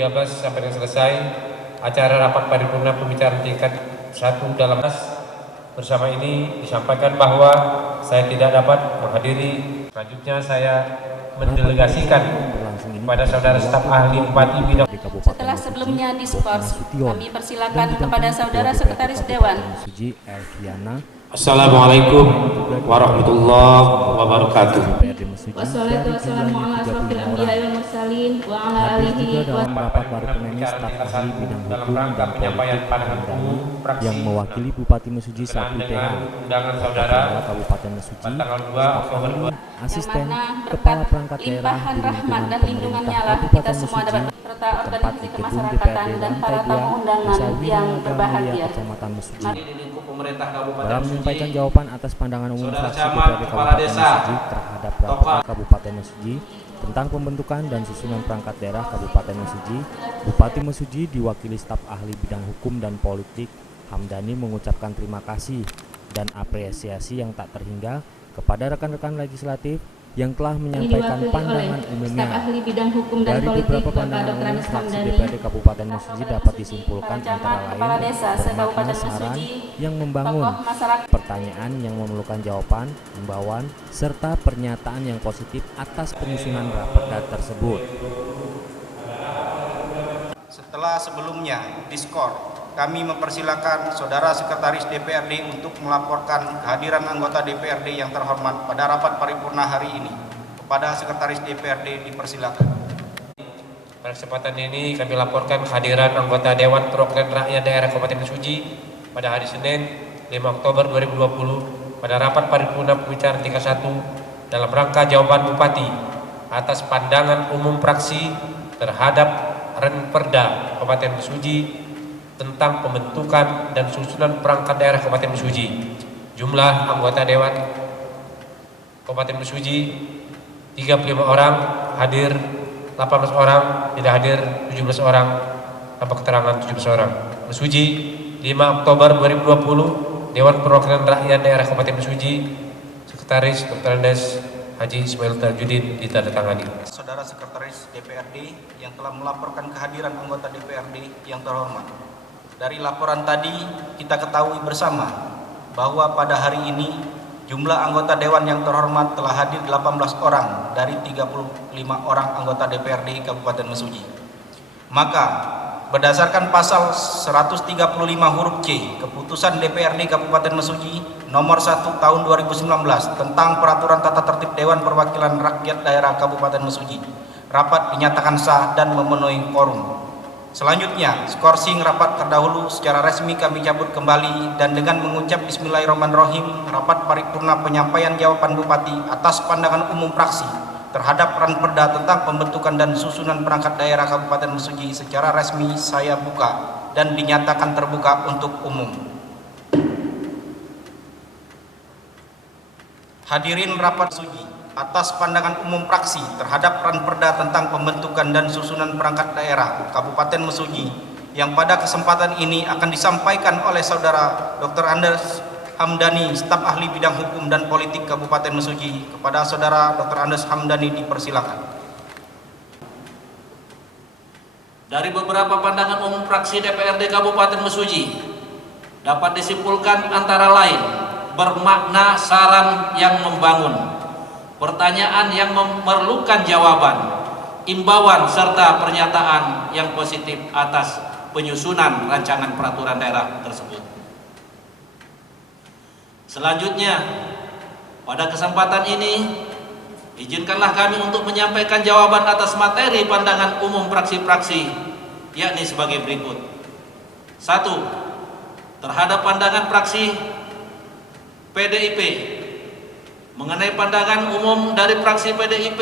13 sampai dengan selesai acara rapat paripurna pembicaraan tingkat 1 dalam bersama ini disampaikan bahwa saya tidak dapat menghadiri. Selanjutnya saya mendelegasikan kepada saudara staf ahli Bupati Bidang. Setelah sebelumnya diskors, kami persilakan kepada saudara sekretaris Dewan. Assalamualaikum warahmatullahi wabarakatuh. Wassalamualaikum warahmatullahi wabarakatuh. Dalam rapat paripurna ini staf ahli bidang hukum dan politik yang mewakili Bupati Mesuji Sapri TH, Kabupaten Mesuji, staf ahli, asisten, kepala perangkat daerah di lingkungan pemerintah Kabupaten Mesuji, serta organisasi gedung kemasyarakatan DPRD dan lantai para 2, tamu undangan Desa yang Windu berbahagia. Kecamatan Mesuji. Dalam Dalam menyampaikan jawaban atas pandangan umum fraksi DPRD Kabupaten Mesuji terhadap rapat Kabupaten Mesuji tentang pembentukan dan susunan perangkat daerah Kabupaten Mesuji, Bupati Mesuji diwakili staf ahli bidang hukum dan politik Hamdani mengucapkan terima kasih dan apresiasi yang tak terhingga kepada rekan-rekan legislatif yang telah menyampaikan pandangan umumnya. Ahli bidang hukum dan Dari politik beberapa pandangan umum fraksi DPRD Kabupaten Mesuji dapat disimpulkan antara lain bermakna saran yang membangun, pertanyaan yang memerlukan jawaban, himbauan, serta pernyataan yang positif atas penyusunan raperda tersebut. Setelah sebelumnya diskor, kami mempersilakan Saudara Sekretaris DPRD untuk melaporkan kehadiran anggota DPRD yang terhormat pada rapat paripurna hari ini. Kepada Sekretaris DPRD dipersilakan. Pada kesempatan ini kami laporkan kehadiran anggota Dewan Perwakilan Rakyat Daerah Kabupaten Mesuji pada hari Senin 5 Oktober 2020 pada rapat paripurna pembicaraan tingkat 1 dalam rangka jawaban Bupati atas pandangan umum fraksi terhadap Renperda Kabupaten Mesuji tentang pembentukan dan susunan perangkat daerah Kabupaten Mesuji. Jumlah anggota Dewan Kabupaten Mesuji 35 orang, hadir 18 orang, tidak hadir 17 orang, tanpa keterangan 17 orang. Mesuji 5 Oktober 2020, Dewan Perwakilan Rakyat Daerah Kabupaten Mesuji, Sekretaris Dr. Andes Haji Ismail Tarjudin ditandatangani. Saudara Sekretaris DPRD yang telah melaporkan kehadiran anggota DPRD yang terhormat. Dari laporan tadi kita ketahui bersama bahwa pada hari ini jumlah anggota Dewan yang terhormat telah hadir 18 orang dari 35 orang anggota DPRD Kabupaten Mesuji. Maka berdasarkan pasal 135 huruf C Keputusan DPRD Kabupaten Mesuji nomor 1 tahun 2019 tentang peraturan tata tertib Dewan Perwakilan Rakyat Daerah Kabupaten Mesuji, rapat dinyatakan sah dan memenuhi quorum. Selanjutnya, skorsing rapat terdahulu secara resmi kami cabut kembali dan dengan mengucap Bismillahirrahmanirrahim, rapat paripurna penyampaian jawaban Bupati atas pandangan umum fraksi terhadap Ranperda tentang pembentukan dan susunan perangkat daerah Kabupaten Mesuji secara resmi saya buka dan dinyatakan terbuka untuk umum. Hadirin rapat Mesuji, atas pandangan umum fraksi terhadap Ranperda tentang pembentukan dan susunan perangkat daerah Kabupaten Mesuji yang pada kesempatan ini akan disampaikan oleh Saudara Dr. Andes Hamdani, staf ahli bidang hukum dan politik Kabupaten Mesuji. Kepada Saudara Dr. Andes Hamdani dipersilakan. Dari beberapa pandangan umum fraksi DPRD Kabupaten Mesuji dapat disimpulkan antara lain bermakna saran yang membangun, pertanyaan yang memerlukan jawaban, imbauan serta pernyataan yang positif atas penyusunan rancangan peraturan daerah tersebut. Selanjutnya, pada kesempatan ini izinkanlah kami untuk menyampaikan jawaban atas materi pandangan umum fraksi-fraksi, yakni sebagai berikut. 1. Terhadap pandangan fraksi PDIP. Mengenai pandangan umum dari fraksi PDIP,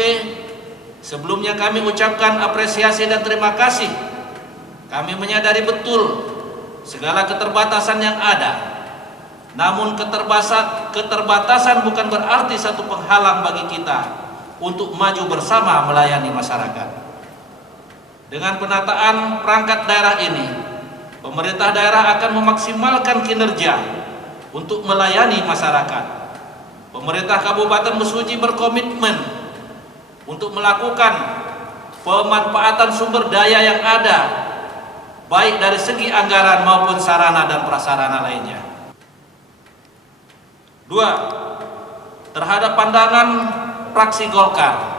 sebelumnya kami ucapkan apresiasi dan terima kasih. Kami menyadari betul segala keterbatasan yang ada. Namun keterbatasan bukan berarti satu penghalang bagi kita untuk maju bersama melayani masyarakat. Dengan penataan perangkat daerah ini, pemerintah daerah akan memaksimalkan kinerja untuk melayani masyarakat. Pemerintah Kabupaten Mesuji berkomitmen untuk melakukan pemanfaatan sumber daya yang ada, baik dari segi anggaran maupun sarana dan prasarana lainnya. 2. Terhadap pandangan fraksi Golkar.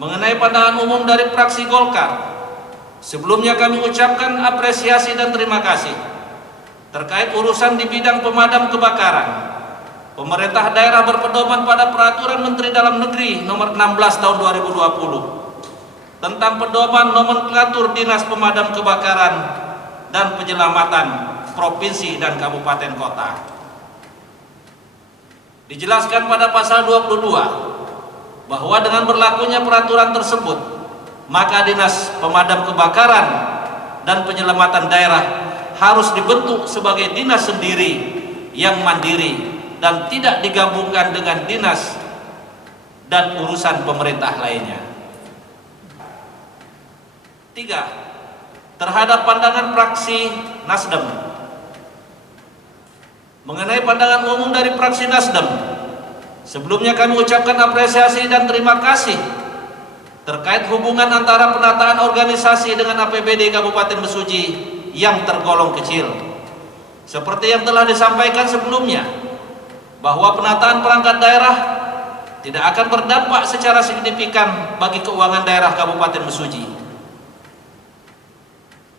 Mengenai pandangan umum dari fraksi Golkar, sebelumnya kami ucapkan apresiasi dan terima kasih terkait urusan di bidang pemadam kebakaran. Pemerintah daerah berpedoman pada Peraturan Menteri Dalam Negeri Nomor 16 Tahun 2020 tentang pedoman nomenklatur Dinas Pemadam Kebakaran dan Penyelamatan Provinsi dan Kabupaten Kota. Dijelaskan pada pasal 22 bahwa dengan berlakunya peraturan tersebut, maka Dinas Pemadam Kebakaran dan Penyelamatan Daerah harus dibentuk sebagai dinas sendiri yang mandiri dan tidak digabungkan dengan dinas dan urusan pemerintah lainnya. 3. Terhadap pandangan fraksi Nasdem. Mengenai pandangan umum dari fraksi Nasdem, sebelumnya kami ucapkan apresiasi dan terima kasih terkait hubungan antara penataan organisasi dengan APBD Kabupaten Mesuji yang tergolong kecil. Seperti yang telah disampaikan sebelumnya, bahwa penataan perangkat daerah tidak akan berdampak secara signifikan bagi keuangan daerah Kabupaten Mesuji.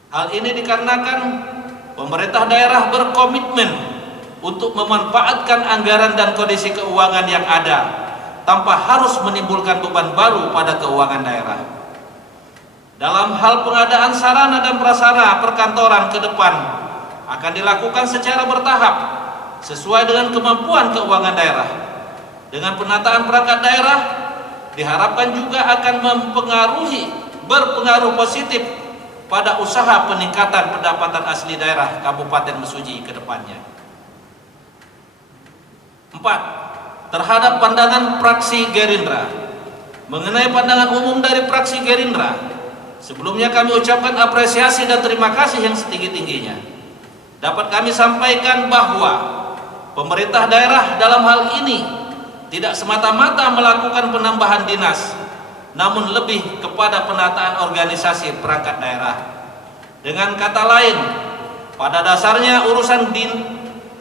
Hal ini dikarenakan pemerintah daerah berkomitmen untuk memanfaatkan anggaran dan kondisi keuangan yang ada tanpa harus menimbulkan beban baru pada keuangan daerah. Dalam hal pengadaan sarana dan prasarana perkantoran ke depan akan dilakukan secara bertahap sesuai dengan kemampuan keuangan daerah. Dengan penataan perangkat daerah diharapkan juga akan berpengaruh positif pada usaha peningkatan pendapatan asli daerah Kabupaten Mesuji ke depannya. 4. Terhadap pandangan fraksi Gerindra. Mengenai pandangan umum dari fraksi Gerindra, sebelumnya kami ucapkan apresiasi dan terima kasih yang setinggi-tingginya. Dapat kami sampaikan bahwa pemerintah daerah dalam hal ini tidak semata-mata melakukan penambahan dinas, namun lebih kepada penataan organisasi perangkat daerah. Dengan kata lain, pada dasarnya urusan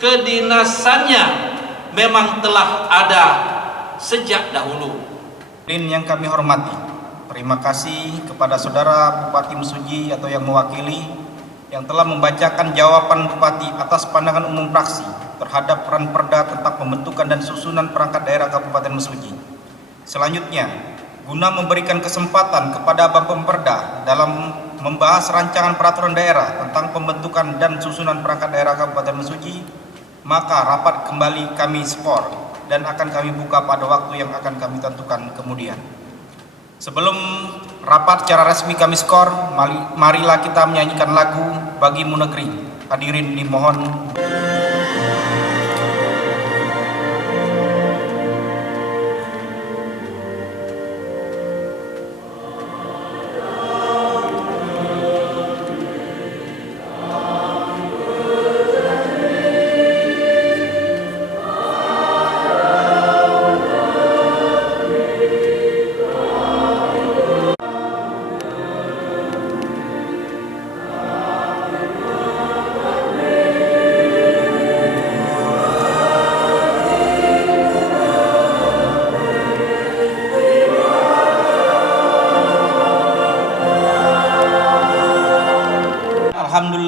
kedinasannya memang telah ada sejak dahulu. Yang kami hormati, terima kasih kepada Saudara Bupati Mesuji atau yang mewakili yang telah membacakan jawaban Bupati atas pandangan umum fraksi terhadap peran Perda tentang pembentukan dan susunan perangkat daerah Kabupaten Mesuji. Selanjutnya, guna memberikan kesempatan kepada Bapemperda dalam membahas rancangan peraturan daerah tentang pembentukan dan susunan perangkat daerah Kabupaten Mesuji, maka rapat kembali kami skor dan akan kami buka pada waktu yang akan kami tentukan kemudian. Sebelum rapat secara resmi kami skor, marilah kita menyanyikan lagu Bagimu Negeri. Hadirin dimohon.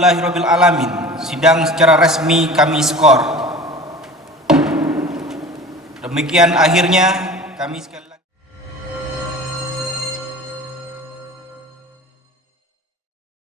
Alhamdulillahirabbil alamin. Sidang secara resmi kami skor. Demikian akhirnya kami sekali lagi